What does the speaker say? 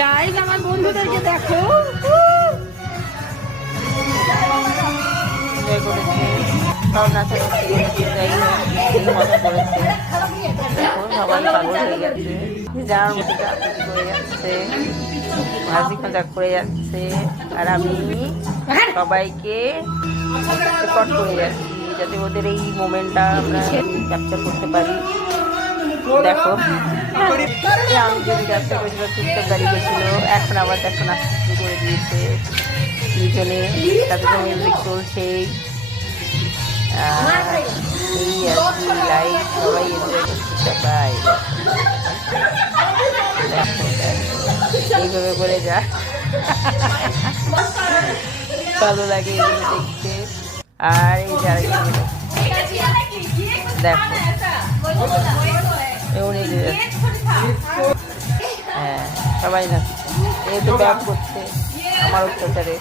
Guys আমার বন্ধুদেরকে দেখো, সবাই পাগল হয়ে গেছে, যার মতো করে যাচ্ছে, হাসি মজাক করে যাচ্ছে, আর আমি সবাইকে রেকর্ড করে যাচ্ছি যাতে ওদের এই মোমেন্টটা আমরা ক্যাপচার করতে পারি। দেখো আমি যদি ব্যবসা করেছিল চুপচাপ দাঁড়িয়ে গেছিল, এখন আবার দেখো নাচতে শুরু করে দিয়েছে দুজনে, তাদের তো মিউজিক চলছেই। এই আর কি লাইফ, সবাই এনজয় করছে, সবাই এইভাবে করে যা ভালো লাগে এগুলো দেখতে। আর এই যারা দেখো হ্যাঁ সবাই নাচছে, এই তো ব্যাগ করছে আমার অত্যাচারে।